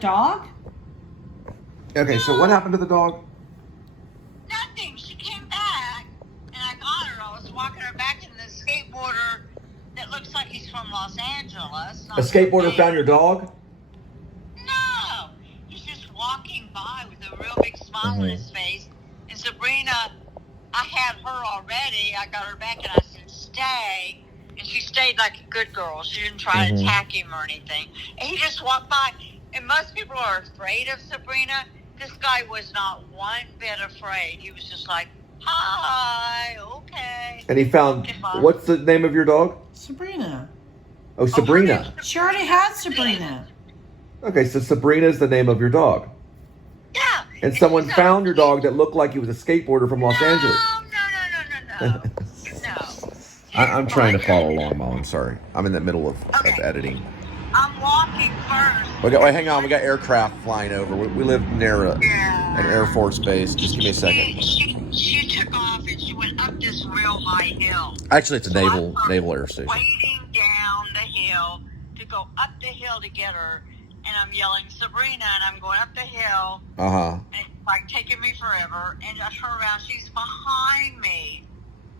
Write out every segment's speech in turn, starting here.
Dog? Okay, so what happened to the dog? Nothing. She came back, and I got her. I was walking her back in the skateboarder that looks like he's from Los Angeles. A skateboarder found your dog? No. He's just walking by with a real big smile on his face. And Sabrina, I had her already. I got her back, and I said, stay. And she stayed like a good girl. She didn't try to attack him or anything. And he just walked by. And most people are afraid of Sabrina. This guy was not one bit afraid. He was just like, hi, okay. And he found, what's the name of your dog? Sabrina. Oh, Sabrina. She already had Sabrina. Okay, so Sabrina's the name of your dog. Yeah. And someone found your dog that looked like he was a skateboarder from Los Angeles. No. I'm trying to follow along, Mom. I'm sorry. I'm in the middle of editing. I'm walking first. Wait, hang on. We got aircraft flying over. We live near an Air Force base. Just give me a second. She took off and she went up this real high hill. Actually, it's a naval air station. Waiting down the hill to go up the hill to get her. And I'm yelling, Sabrina, and I'm going up the hill. And it's like taking me forever. And I turn around, she's behind me.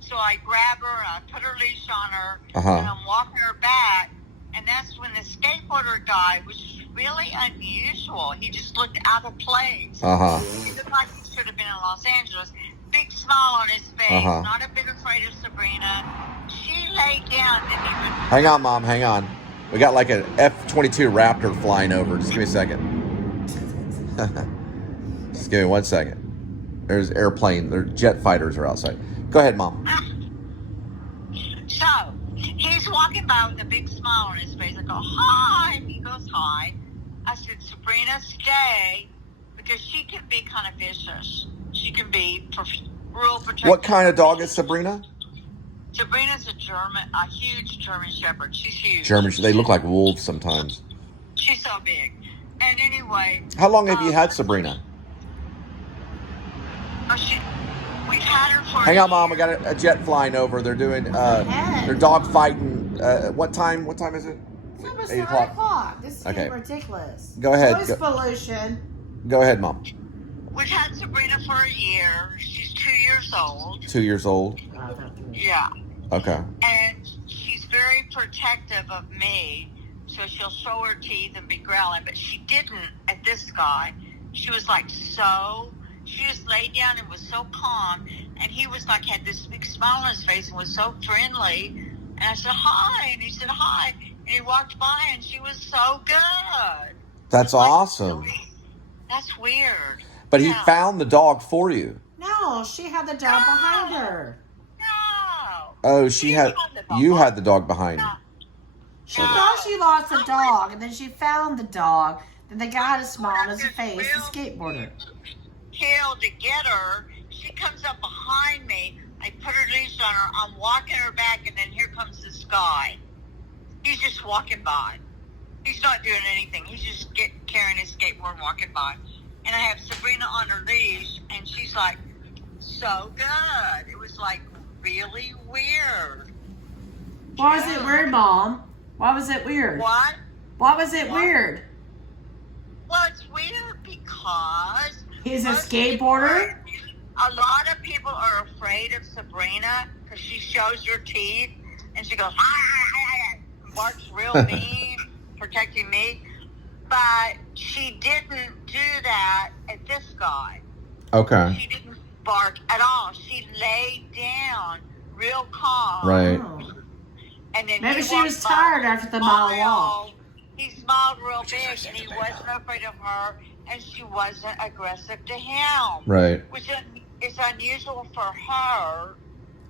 So I grab her and I put her leash on her. And I'm walking her back. And that's when the skateboarder guy, which is really unusual, he just looked out of place. He looked like he should have been in Los Angeles. Big smile on his face, not a bit afraid of Sabrina. She laid down, didn't even... Hang on, Mom, hang on. We got like an F-22 Raptor flying over. Just give me a second. Just give me 1 second. There's airplane, their jet fighters are outside. Go ahead, Mom. So, he's walking by with a big smile on his face. I go, hi. And he goes, hi. I said, Sabrina, stay. Because she can be kind of vicious. She can be real protective. What kind of dog is Sabrina? Sabrina's a huge German Shepherd. She's huge. They look like wolves sometimes. She's so big. And anyway. How long have you had Sabrina? We've had her for Hang on, Mom. We got a jet flying over. They're doing, they're dog fighting. What time is it? It's almost 8 o'clock. This is getting ridiculous. Go ahead. Noise pollution. Go ahead, Mom. We've had Sabrina for a year. She's 2 years old. 2 years old? Yeah. Okay. And she's very protective of me, so she'll show her teeth and be growling, but she didn't at this guy. She was like she just laid down and was so calm, and he was like, had this big smile on his face and was so friendly, and I said, hi, and he said, hi, and he walked by, and she was so good. That's awesome. That's weird. But he found the dog for you. No, she had the dog behind her. No. Oh, you had the dog behind you. She thought she lost a dog, and then she found the dog. Then the guy had a smile on his face, the skateboarder. Hill to get her. She comes up behind me. I put her leash on her. I'm walking her back, and then here comes this guy. He's just walking by. He's not doing anything. He's just carrying his skateboard and walking by. And I have Sabrina on her leash, and she's like, so good. It was like really weird. Why was it weird, Mom? Why was it weird? What? Why was it weird? Well, it's weird because... He's a skateboarder? A lot of people are afraid of Sabrina because she shows her teeth, and she goes, hi, barks real mean, protecting me. But she didn't do that at this guy. Okay. She didn't bark at all. She laid down real calm. Right. Oh. And then Maybe she was tired after the mile walk. He smiled real big, and he wasn't afraid of her, and she wasn't aggressive to him. Right. Which is unusual for her.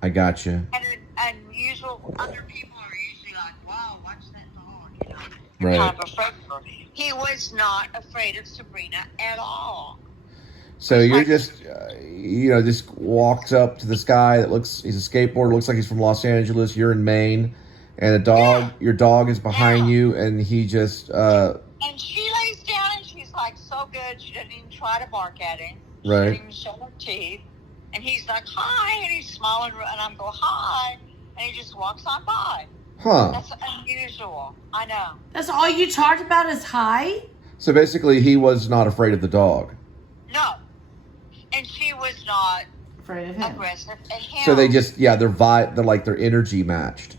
I got you. And unusual, other people are usually like, wow, watch that dog. You know? Right. Kind of afraid of her. He was not afraid of Sabrina at all. So you're just, just walks up to this guy that he's a skateboarder, looks like he's from Los Angeles. You're in Maine, and your dog is behind you, and he just. And she lays down, and she's like so good. She doesn't even try to bark at him. She right. doesn't even show her teeth. And he's like, hi, and he's smiling, and I'm going, hi, and he just walks on by. Huh. That's unusual. I know. That's all you talked about is hi? So basically, he was not afraid of the dog. No. And she was not Afraid of him. aggressive at him. So they just, they're like their energy matched.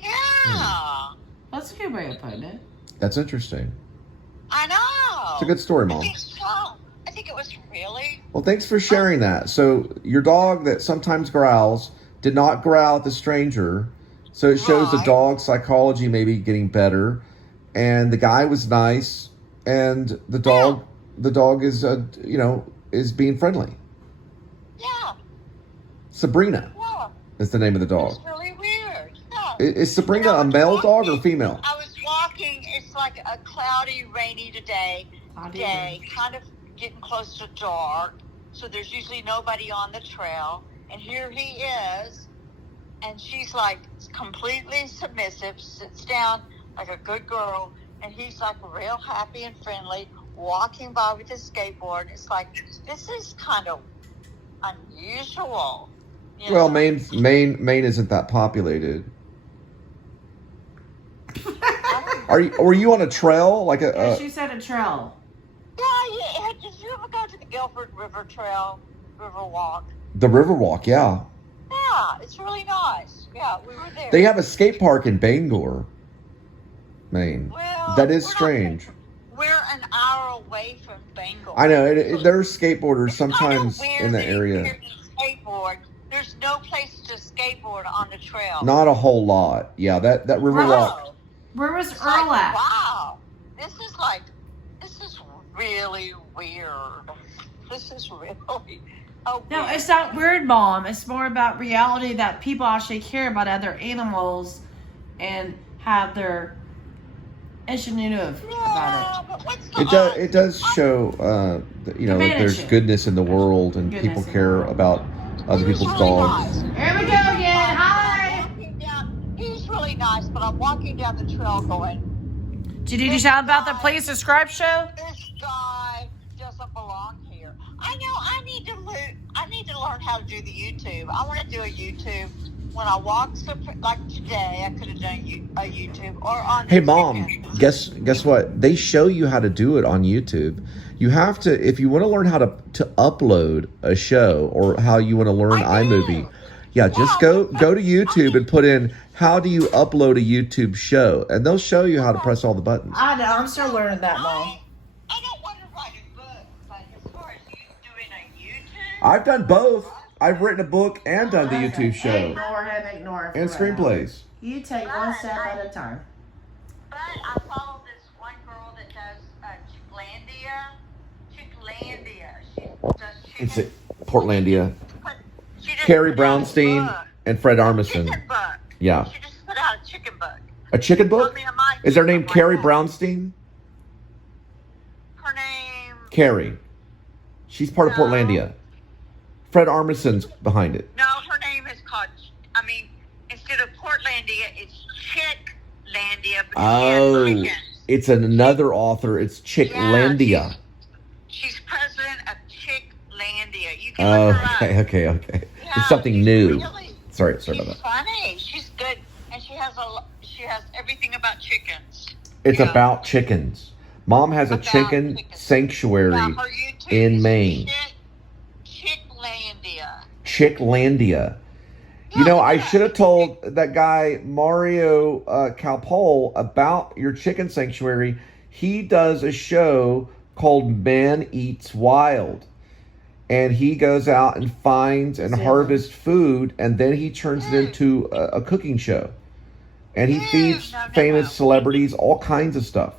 Yeah. That's a good way of putting it. That's interesting. I know. It's a good story, Mom. I think so. I think it was really. Well, thanks for sharing that. So your dog that sometimes growls did not growl at the stranger. So it shows the dog psychology maybe getting better. And the guy was nice. And the dog is, is being friendly. Yeah. Sabrina is the name of the dog. It's really weird. Yeah. Is Sabrina a male dog or female? I was walking. It's like a cloudy, rainy day, kind of getting close to dark. So there's usually nobody on the trail. And here he is. And she's like completely submissive, sits down like a good girl. And he's like real happy and friendly, walking by with his skateboard. It's like, this is kind of unusual. Well, Maine isn't that populated. Were you on a trail? Like She said a trail. Yeah. Did you ever go to the Guilford River Trail, Riverwalk? The Riverwalk, yeah. Yeah, it's really nice. Yeah, we were there. They have a skate park in Bangor, Maine. Well, that is strange. We're an hour away from Bangor. I know. There's skateboarders sometimes in the area. Skateboard. There's no place to skateboard on the trail. Not a whole lot. Yeah, that Riverwalk. Where was Earl at? Wow, this is really weird. This is really. No, it's not weird, Mom. It's more about reality that people actually care about other animals and have their initiative about it. It does show, that there's goodness in the world and people care about other people's dogs. Nice. Here we go again. Hi. He's really nice, but I'm walking down the trail going. Did you shout about the Please Subscribe show? This guy doesn't belong here. I know. I need to learn how to do the YouTube. I want to do a YouTube when I walk. Like today, I could have done a YouTube or on. Hey, Mom, guess what? They show you how to do it on YouTube. You have to, if you want to learn how to upload a show or how you want to learn iMovie. Yeah, just go to YouTube and put in how do you upload a YouTube show, and they'll show you how to press all the buttons. I know. I'm still learning that, Mom. I don't want to write a book, but as far as you doing a YouTube, I've done both. I've written a book and done the YouTube show. Ignore him. And screenplays. You take one step at a time. But I follow this one girl that does Chicklandia. She does It's Portlandia. Carrie Brownstein and Fred Armisen. Chicken book. Yeah. She just put out a chicken book. A chicken book? Is her name Carrie Brownstein? Her name... Carrie. She's part of Portlandia. Fred Armisen's behind it. No, her name is called... instead of Portlandia, it's Chicklandia. Oh, it's another author. It's Chicklandia. Yeah, she's president of Chicklandia. You can look her up. Okay. Yeah, it's something new. Really, Sorry about that. She's funny. She's good, and she has everything about chickens. It's about chickens. Mom has a chicken sanctuary in Maine. Chicklandia. I should have told that guy Mario Calpol about your chicken sanctuary. He does a show called Man Eats Wild. And he goes out and finds and harvests food, and then he turns it into a cooking show. And he feeds famous celebrities all kinds of stuff.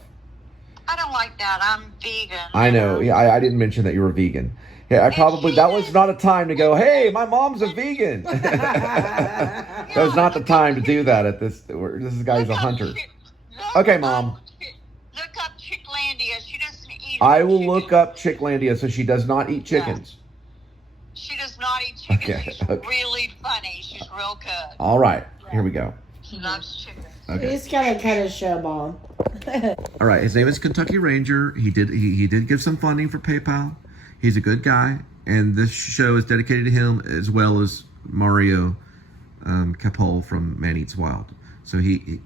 I don't like that. I'm vegan. I know. Yeah, I didn't mention that you were vegan. Yeah, that was not a time to go, hey, my mom's a vegan. That was not the time to do that at this. This guy's a hunter. Okay, Mom. Look up Chicklandia. She doesn't eat. I will look up Chicklandia, so she does not eat chickens. She does not eat chickens. She's really funny. She's real good. All right. Here we go. She loves chickens. Okay. He's got to cut his show, Mom. All right. His name is Kentucky Ranger. He did give some funding for PayPal. He's a good guy, and this show is dedicated to him as well as Mario Capol from Man Eats Wild. So he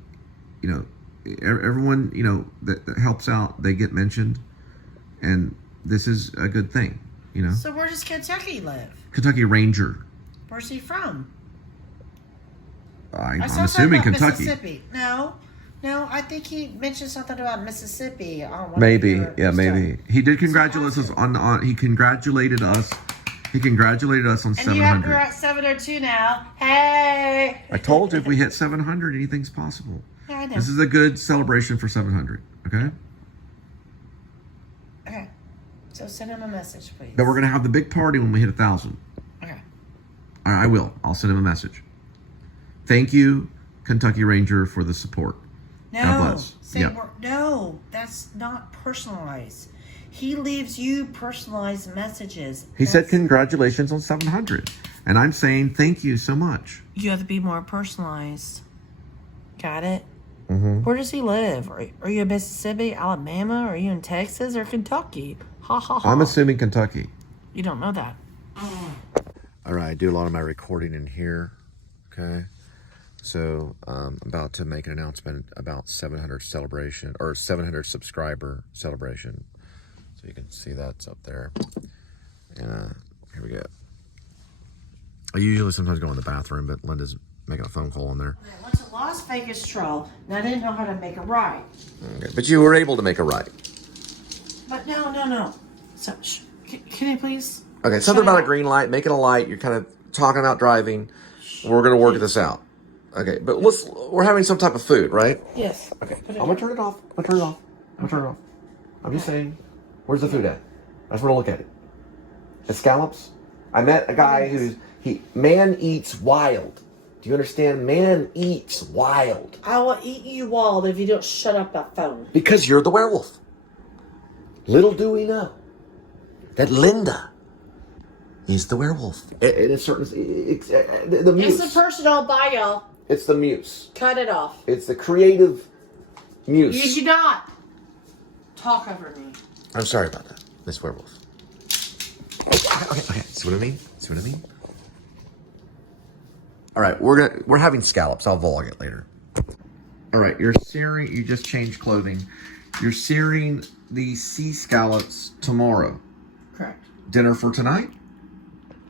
everyone, you know, that helps out, they get mentioned, and this is a good thing, you know. So where does Kentucky live? Kentucky Ranger. Where's he from? I'm assuming Kentucky. Mississippi. No, I think he mentioned something about Mississippi. Maybe, maybe. He did congratulate us on. He congratulated us. He congratulated us on 700. We're at 702 now. Hey! I told you if we hit 700, anything's possible. Yeah, I know. This is a good celebration for 700. Okay. Okay. So send him a message, please. But we're gonna have the big party when we hit 1,000. Okay. I will. I'll send him a message. Thank you, Kentucky Ranger, for the support. God bless. No, that's not personalized. He leaves you personalized messages. He said congratulations on 700. And I'm saying thank you so much. You have to be more personalized. Got it? Mm-hmm. Where does he live? Are you in Mississippi, Alabama? Are you in Texas or Kentucky? Ha ha ha. I'm assuming Kentucky. You don't know that. All right, I do a lot of my recording in here. Okay. So I'm about to make an announcement about 700 celebration or 700 subscriber celebration. So you can see that's up there. And here we go. I usually sometimes go in the bathroom, but Linda's making a phone call in there. I went to Las Vegas Stroll, and I didn't know how to make a right. Okay, but you were able to make a right. But no. So, can you please? Okay, something about a green light, making a light. You're kind of talking about driving. We're going to work this out. Okay, but we're having some type of food, right? Yes. Okay, I'm going to turn it off. I'm just saying, where's the food at? I just want to look at it. The scallops? I met a guy man eats wild. Do you understand? Man eats wild. I will eat you wild if you don't shut up that phone. Because you're the werewolf. Little do we know that Linda is the werewolf. It's the muse. It's a personal bio. It's the muse. Cut it off. It's the creative muse. You do not talk over me. I'm sorry about that, Miss Werewolf. Okay. See what I mean? All right, we're having scallops. I'll vlog it later. All right, you just changed clothing. You're searing the sea scallops tomorrow. Correct. Dinner for tonight?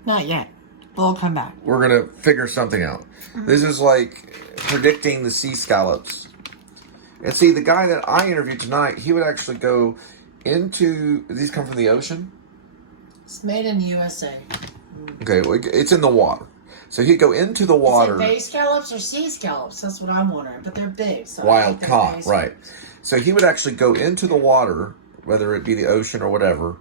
Not yet. We'll come back. We're going to figure something out. Mm-hmm. This is like predicting the sea scallops. And see, the guy that I interviewed tonight, he would actually go into... These come from the ocean? It's made in the USA. Okay, well, it's in the water. So he'd go into the water. Is it bay scallops or sea scallops? That's what I'm wondering. But they're big. So wild caught, right. So he would actually go into the water, whether it be the ocean or whatever,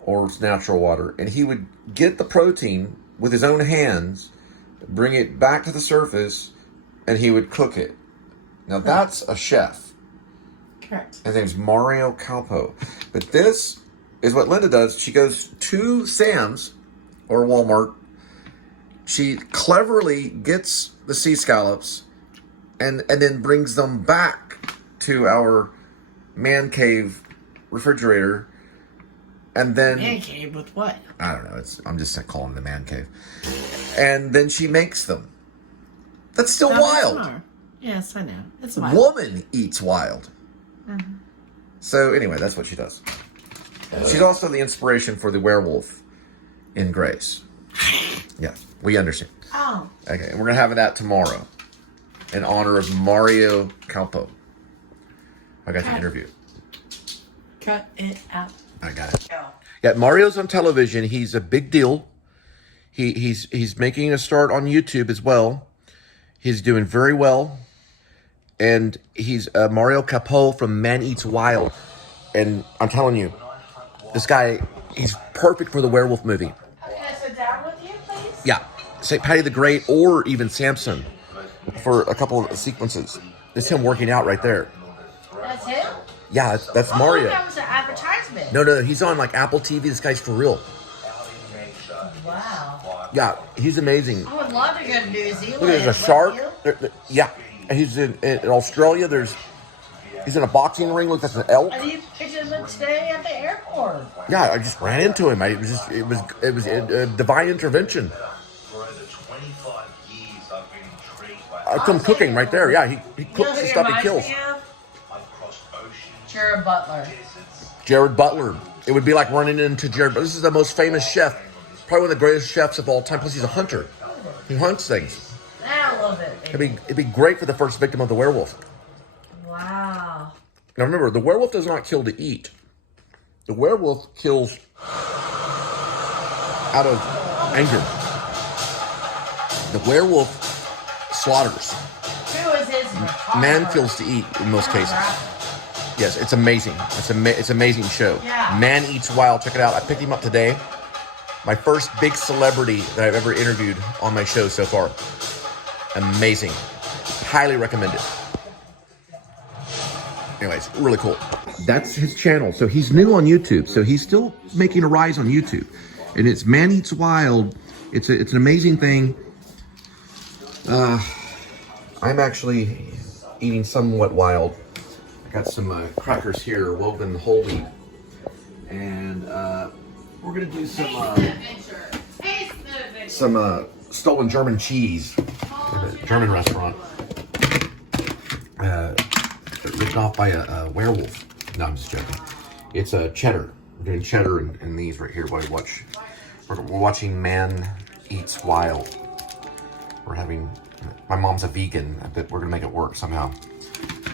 or it's natural water, and he would get the protein with his own hands, bring it back to the surface, and he would cook it. Now that's a chef. Correct. His name's Mario Calpo. But this is what Linda does. She goes to Sam's or Walmart. She cleverly gets the sea scallops and then brings them back to our man cave refrigerator. And then... Man cave with what? I don't know. I'm just calling it the man cave. And then she makes them. That's still wild. Yes, I know. It's wild. Woman eats wild. Mm-hmm. So anyway, that's what she does. She's also the inspiration for the werewolf in Grace. Yeah, we understand. Oh. Okay, and we're going to have that tomorrow in honor of Mario Calpo. I got the interview. Cut it out. I got it. Yeah, Mario's on television. He's a big deal. He's making a start on YouTube as well. He's doing very well. And he's Mario Capo from Man Eats Wild. And I'm telling you, this guy, he's perfect for the werewolf movie. Can I sit down with you, please? Yeah. St. Patty the Great or even Samson for a couple of sequences. It's him working out right there. That's him? Yeah, that's Mario. That was an advertisement. No, he's on like Apple TV. This guy's for real. Wow. Yeah, he's amazing. I would love to go to New Zealand. Look, there's a shark. Yeah, he's in Australia. He's in a boxing ring. Look, that's an elk. And you picked him up today at the airport. Yeah, I just ran into him. It was a divine intervention. Some cooking right there. Yeah, he cooks the stuff he kills. Jared Butler. Jared Butler. It would be like running into Jared. But this is the most famous chef, probably one of the greatest chefs of all time. Plus, he's a hunter. He hunts things. I love it. It'd be great for the first victim of the werewolf. Wow. Now remember, the werewolf does not kill to eat. The werewolf kills out of anger. The werewolf slaughters. Who is his Man kills to eat in most cases. Yes, it's amazing. It's an amazing show. Yeah. Man Eats Wild. Check it out. I picked him up today. My first big celebrity that I've ever interviewed on my show so far. Amazing. Highly recommend it. Anyways, really cool. That's his channel. So he's new on YouTube. So he's still making a rise on YouTube. And it's Man Eats Wild. It's an amazing thing. I'm actually eating somewhat wild. I got some crackers here, woven whole wheat. And we're gonna do some stolen German cheese at a German restaurant. Written off by a werewolf. No, I'm just joking. It's a cheddar. We're doing cheddar and these right here while we watch. We're watching Man Eats Wild. We're having. My mom's a vegan, but we're gonna make it work somehow.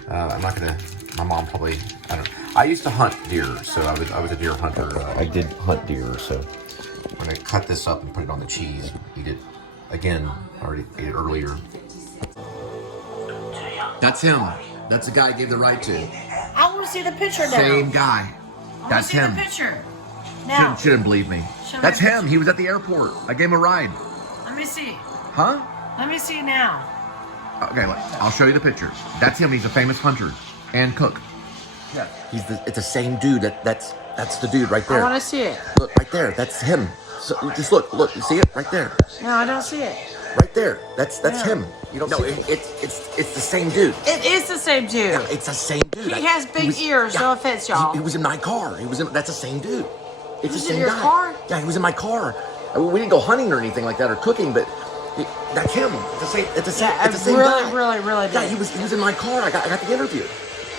I'm not gonna. My mom probably. I don't know. I used to hunt deer, so I was a deer hunter. I did hunt deer, so I'm gonna cut this up and put it on the cheese. Eat it again. I already ate it earlier. That's him. That's the guy I gave the right to. I want to see the picture now. Same guy. That's him. The picture. Now. Shouldn't believe me. That's him. He was at the airport. I gave him a ride. Let me see. Huh? Let me see now. Okay, I'll show you the picture. That's him. He's a famous hunter and cook. Yeah. It's the same dude. That's the dude right there. I want to see it. Look right there. That's him. So just look. You see it right there? No, I don't see it. Right there. That's him. You don't. No, it's the same dude. It is the same dude. Yeah, it's the same dude. He has big ears. Yeah, no offense, y'all. He was in my car. That's the same dude. It's the same in your guy. car? Yeah, he was in my car. I mean, we didn't go hunting or anything like that or cooking, but that's him. It's the same guy. Really. Yeah, he was in my car. I got the interview.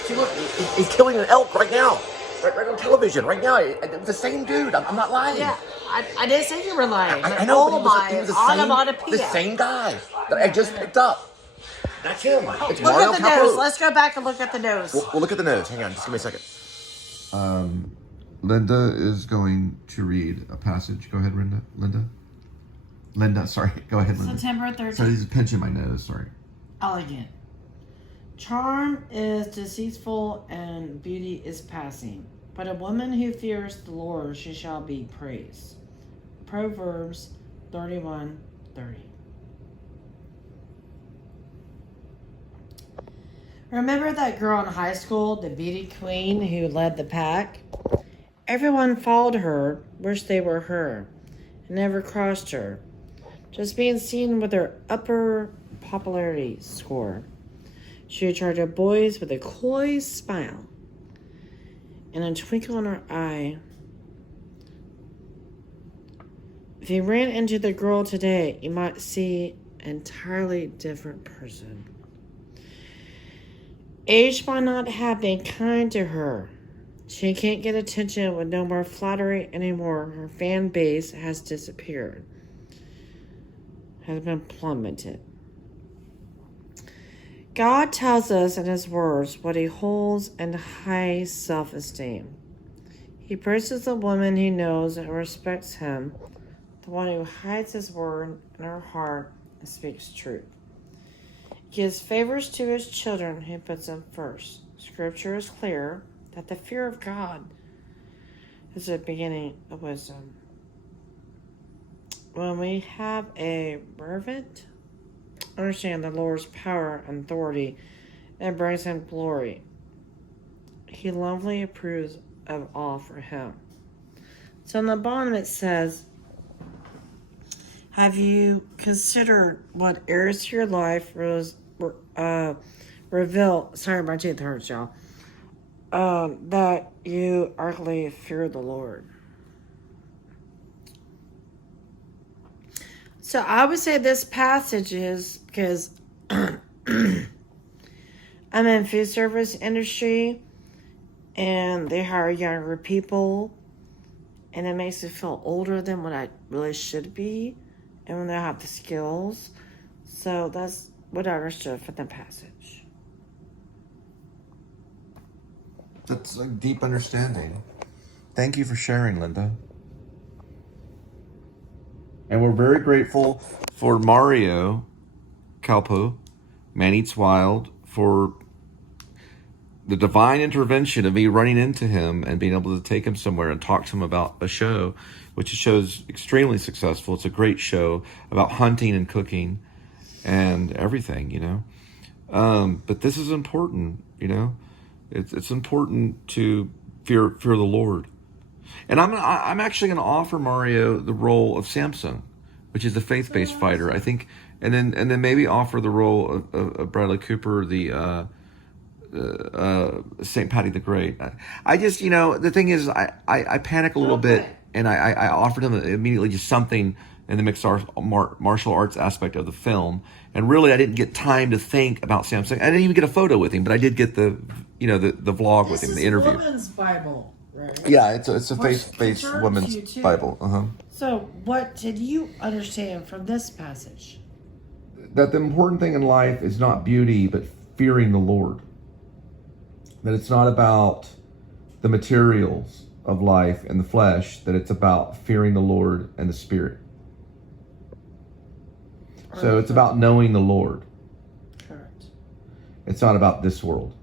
See, look, he's killing an elk right now. Right on television, right now. It's the same dude. I'm not lying. Yeah, I didn't say you were lying. I know, but he was onomatopoeia. the same guy that I just picked up. That's him. It's look Mario at the Capo. nose. Let's go back and look at the nose. We'll look at the nose. Hang on, just give me a second. Linda is going to read a passage. Go ahead, Linda, sorry. Go ahead, Linda. September 13th. Sorry, he's pinching my nose. Sorry. Elegant. Charm is deceitful and beauty is passing. But a woman who fears the Lord, she shall be praised. Proverbs 31:30. Remember that girl in high school, the beauty queen who led the pack? Everyone followed her, wished they were her, and never crossed her. Just being seen with her upper popularity score. She attracted boys with a coy smile and a twinkle in her eye. If you ran into the girl today, you might see an entirely different person. Age might not have been kind to her. She can't get attention with no more flattery anymore. Her fan base has disappeared. Has been plummeted. God tells us in His words what He holds in high self-esteem. He praises the woman He knows and respects Him, the one who hides His word in her heart and speaks truth. He gives favors to His children who puts them first. Scripture is clear that the fear of God is the beginning of wisdom. When we have a reverent understand the Lord's power and authority, and brings Him glory, He lovingly approves of all for Him. So on the bottom it says, have you considered what areas of your life reveal, sorry my teeth hurts y'all, that you ardently fear the Lord? So I would say this passage is because I'm in food service industry, and they hire younger people, and it makes me feel older than what I really should be, and when they have the skills. So that's what I understood from the passage. That's a deep understanding. Thank you for sharing, Linda. And we're very grateful for Mario Calpo, Man Eats Wild, for the divine intervention of me running into him and being able to take him somewhere and talk to him about a show, which show's extremely successful. It's a great show about hunting and cooking and everything, you know. But this is important, you know. It's important to fear the Lord. And I'm actually going to offer Mario the role of Samson, which is the faith-based fighter, I think, and then maybe offer the role of Bradley Cooper, the St. Patty the Great. I just, you know, the thing is, I panic a little bit, and I offered him immediately just something in the mixed martial arts aspect of the film, and really I didn't get time to think about Samson. I didn't even get a photo with him, but I did get the vlog with him, the interview. This is women's Bible, right? Yeah, it's a faith-based women's Bible. So what did you understand from this passage? That the important thing in life is not beauty, but fearing the Lord. That it's not about the materials of life and the flesh, that it's about fearing the Lord and the Spirit. So it's about knowing the Lord. Correct. It's not about this world.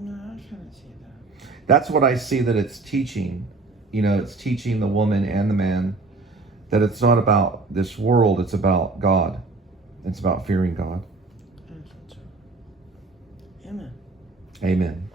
No, I kind of see that. That's what I see that it's teaching. You know, it's teaching the woman and the man that it's not about this world, it's about God. It's about fearing God. Amen. Amen.